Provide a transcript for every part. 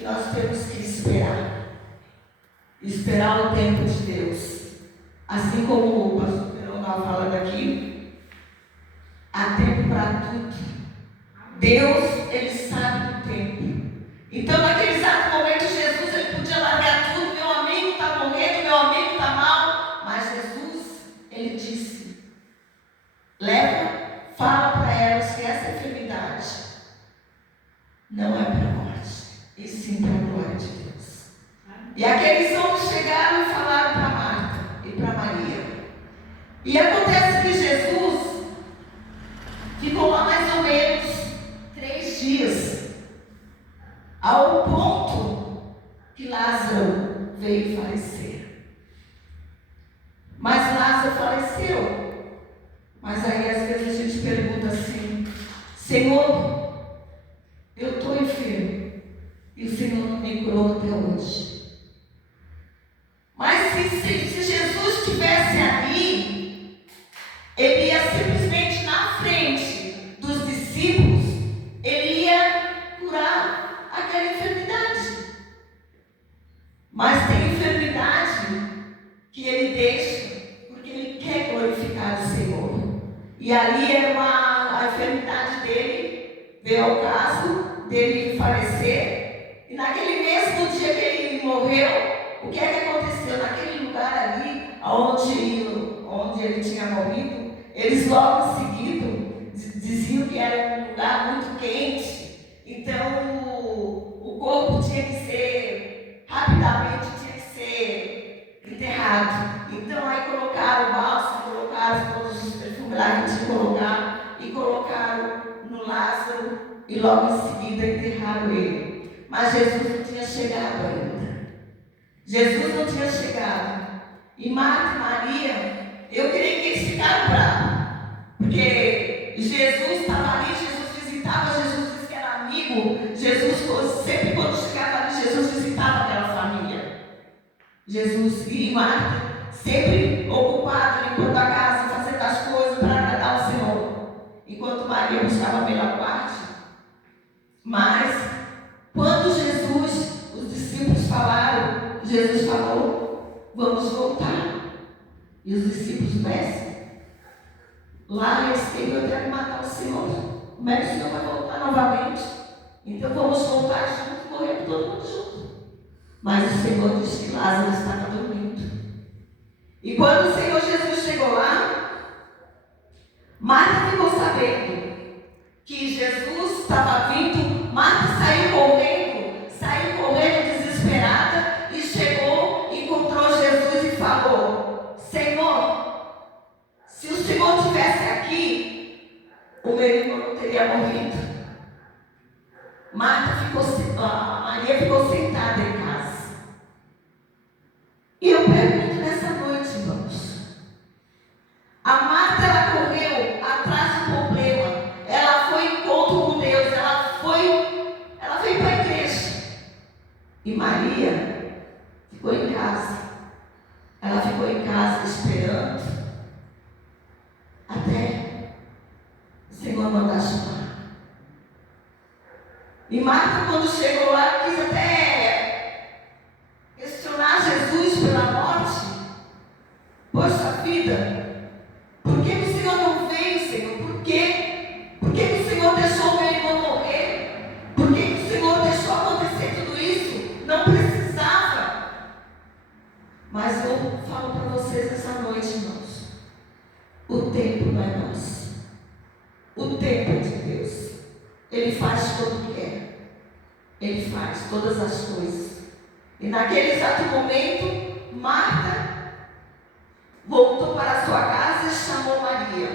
que nós temos que esperar. Esperar o tempo de Deus. Assim como o pastor Perão estava falando aqui, há tempo para tudo. Deus, Ele sabe do tempo. Então, naquele exato momento, Jesus, Ele podia largar tudo. Meu amigo está morrendo, meu amigo está mal. Mas Jesus, Ele disse, leva, fala para elas que essa enfermidade não é para a morte, e sim para a glória de Deus. E aqueles homens chegaram e falaram para Marta e para Maria. E acontece que Jesus ficou lá mais ou menos 3 dias, ao ponto que Lázaro veio falecer. Mas Lázaro faleceu. Mas aí às vezes a gente pergunta assim, Senhor, eu estou enfermo e o Senhor não me curou até hoje. Mas se Jesus estivesse ali, Ele ia simplesmente na frente dos discípulos, Ele ia curar aquela enfermidade. Mas tem enfermidade que Ele deixa porque Ele quer glorificar o Senhor. E ali era a enfermidade dele, veio ao caso dele falecer. E naquele mesmo dia que ele morreu, o que é que aconteceu? Naquele lugar ali, onde ele tinha morrido, eles logo em seguida diziam que era um lugar muito quente. Então o corpo tinha que ser, rapidamente tinha que ser enterrado. Então aí colocaram o bálsamo, colocaram todos os perfumes lá que tinha que colocar e colocaram no Lázaro e logo em seguida enterraram ele. Mas Jesus não tinha chegado ainda. Jesus não tinha chegado. E Marta e Maria, eu creio que eles ficaram bravos. Porque Jesus estava ali, Jesus visitava, Jesus disse que era amigo. Jesus, sempre quando chegava ali, Jesus visitava aquela família. Jesus e Marta, sempre ocupado, limpando a casa, fazendo as coisas para agradar o Senhor. Enquanto Maria buscava a melhor parte. Mas, quando Jesus, os discípulos falaram, Jesus falou, vamos voltar. E os discípulos, mestre, lá eles queriam até matar o Senhor. Mas o Senhor vai voltar novamente. Então vamos voltar junto, correr todo mundo junto. Mas o Senhor disse que Lázaro estava dormindo. E quando o Senhor Jesus chegou lá, Marta ficou sabendo que Jesus estava vindo. Marta saiu correndo desesperada e chegou, encontrou Jesus e falou, Senhor, se o Senhor estivesse aqui, o meu irmão não teria morrido. Maria ficou sentada em casa. E eu pergunto nessa noite, irmãos, a Marta, ela correu atrás do problema, ela foi em encontro com Deus, ela veio para a igreja. E Maria ficou em casa. Ela ficou em casa esperando até o Senhor mandar chamar. E Marta, quando chegou lá, quis até questionar Jesus pela morte. Poxa vida, por que o Senhor não veio, Senhor? Por quê? Por que o Senhor deixou meu irmão morrer? Por que o Senhor deixou acontecer tudo isso? Não precisava. Mas eu falo para vocês essa noite, irmãos, o tempo não é nosso. O tempo é de Deus. Ele faz quando quer. Ele faz todas as coisas. E naquele exato momento, Marta voltou para a sua casa e chamou Maria.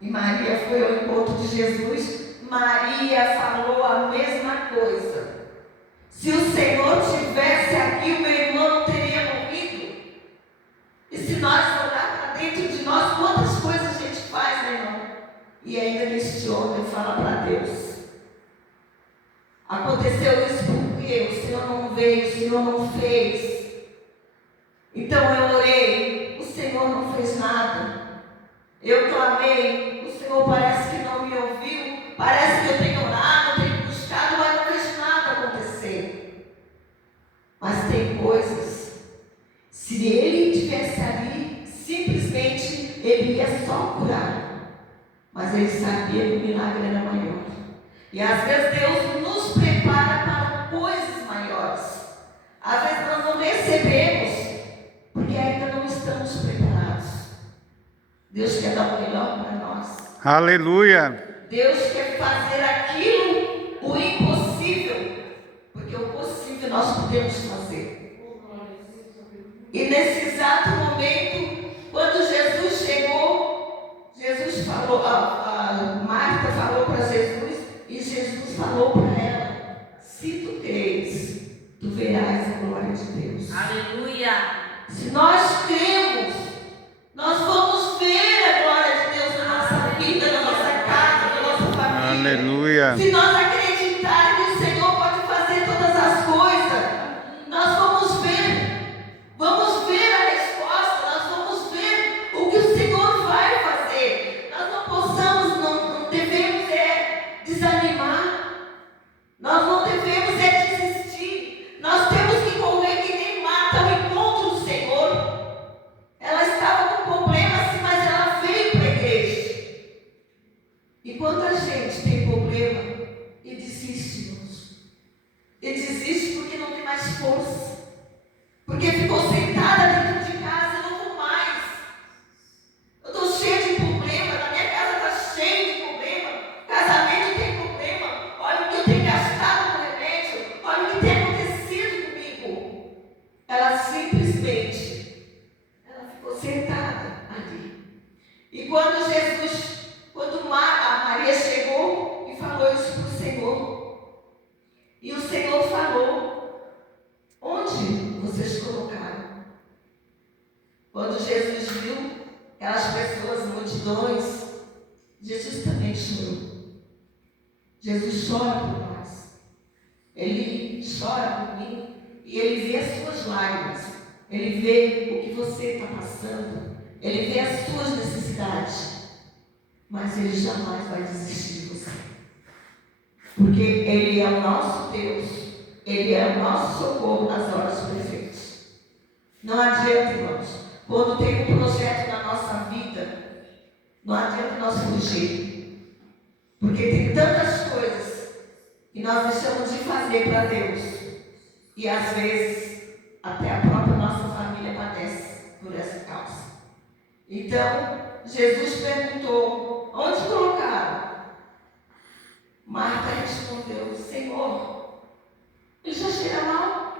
E Maria foi ao encontro de Jesus. Maria falou a mesma coisa. Se o Senhor estivesse aqui, o meu irmão não teria morrido. E se nós olhar para dentro de nós, quantas coisas a gente faz, né, irmão? E ainda questiona e fala para Deus. Aconteceu isso porque o Senhor não veio, o Senhor não fez. Então eu orei, o Senhor não fez nada. Eu clamei, o Senhor parece que não me ouviu. Parece que eu tenho orado, tenho buscado, mas não vejo nada acontecer. tem coisas, se ele estivesse ali, simplesmente ele ia só curar. Mas ele sabia que o milagre era maior. E às vezes Deus nos prepara para coisas maiores. Às vezes nós não recebemos, porque ainda não estamos preparados. Deus quer dar o melhor para nós. Aleluia. Deus quer fazer aquilo, o impossível, porque o possível nós podemos fazer. E nesse exato momento, quando Jesus chegou, Jesus falou, Marta falou para Jesus, e Jesus falou para ela: se tu crês, tu verás a glória de Deus. Aleluia. Se nós cremos, nós vamos ver a glória de Deus na nossa vida, na nossa casa, na nossa família. Aleluia. Se nós acreditarmos que o Senhor pode fazer todas as coisas, nós vamos ver a resposta, nós vamos ver o que o Senhor vai fazer. Nós não devemos desanimar, nós não devemos desistir, nós temos que correr que nem Marta ao encontro do Senhor. Ela estava com problemas, mas ela veio para a igreja. E quanta gente tem problema e desiste, irmãos. E desiste porque não tem mais força. Porque ficou sentada dentro de casa e não vou mais. Eu estou cheia de problema, na minha casa está cheia de problema. Casamento tem problema. Olha o que eu tenho gastado com remédio. Olha o que tem acontecido comigo. Ela simplesmente, ela ficou sentada ali. E quando a Maria chegou e falou isso para o Senhor, e o Senhor falou: onde vocês colocaram? Quando Jesus viu aquelas pessoas, multidões, Jesus também chorou. Jesus chora por nós. Ele chora por mim e ele vê as suas lágrimas. Ele vê o que você está passando. Ele vê as suas necessidades. Mas ele jamais vai desistir de você. Porque ele é o nosso Deus. Ele é o nosso socorro nas horas presentes. Não adianta, irmãos. Quando tem um projeto na nossa vida, não adianta nós fugir. Porque tem tantas coisas que nós deixamos de fazer para Deus. E às vezes, até a própria nossa família padece por essa causa. Então, Jesus perguntou: onde colocaram? Marta respondeu: Senhor, ele já cheira mal.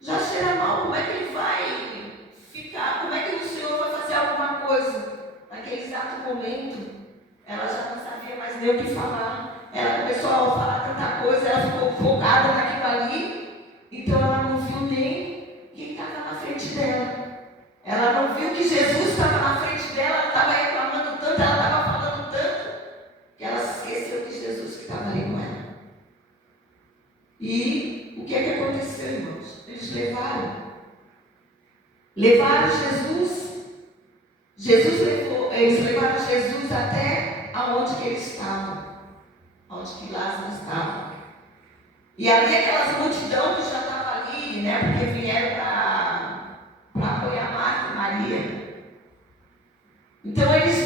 Já cheira mal, como é que ele vai ficar? Como é que o Senhor vai fazer alguma coisa? Naquele exato momento, ela já não sabia mais nem o que falar. Ela começou a falar tanta coisa, ela ficou focada naquilo ali. Então ela não viu nem quem estava na frente dela. Ela não viu que Jesus estava na frente dela, ela estava reclamando tanto, ela estava falando tanto, que ela esqueceu de Jesus que estava ali com ela. E o que é que aconteceu, irmãos? Eles levaram Jesus. Eles levaram Jesus até aonde que ele estava, onde que Lázaro estava. E ali aquelas multidão que já estava ali, né, porque vieram para apoiar Marta e Maria. Então eles